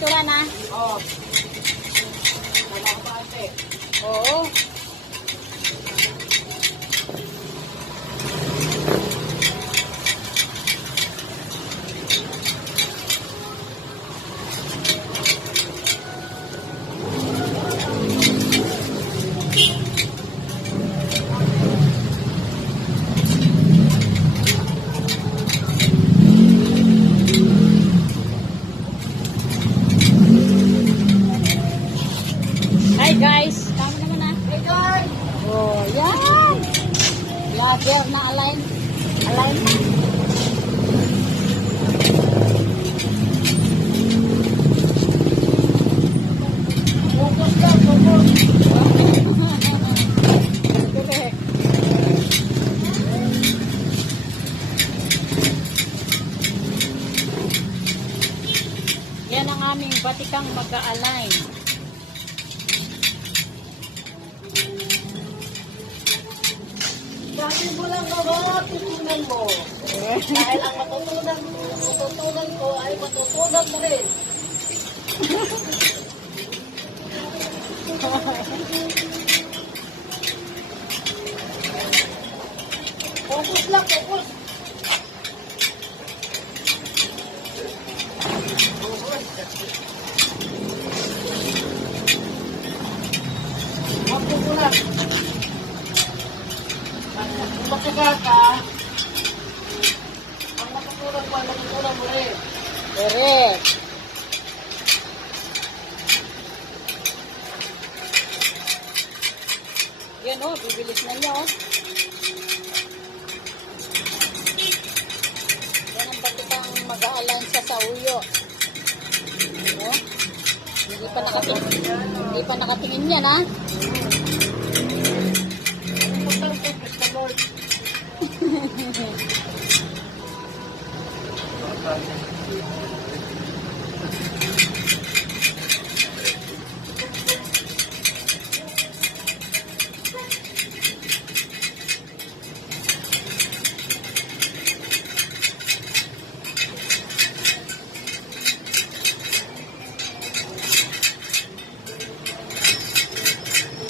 picturean ha. Oo. Wala ka ba ate? Oo. Hi guys, tama naman na. Hey guys! Oh, yan. Vlogger na align. Align. Focus lang, focus! Correct. Yan ang aming batikang mag-align. Sabi mo lang ba, tutunan mo. Dahil ang matutunan ko ay matutunan mo rin. Focus lang, focus. Focus mo lang. Kung magkakaka, ang matutunan ko ay matutunan mo rin. Correct. Yan oh, bibilis na niya oh. Yan ang batikang mag-align sa uyo. Oh. Hindi pa nakatingin yan ha. Importante, bless the Lord.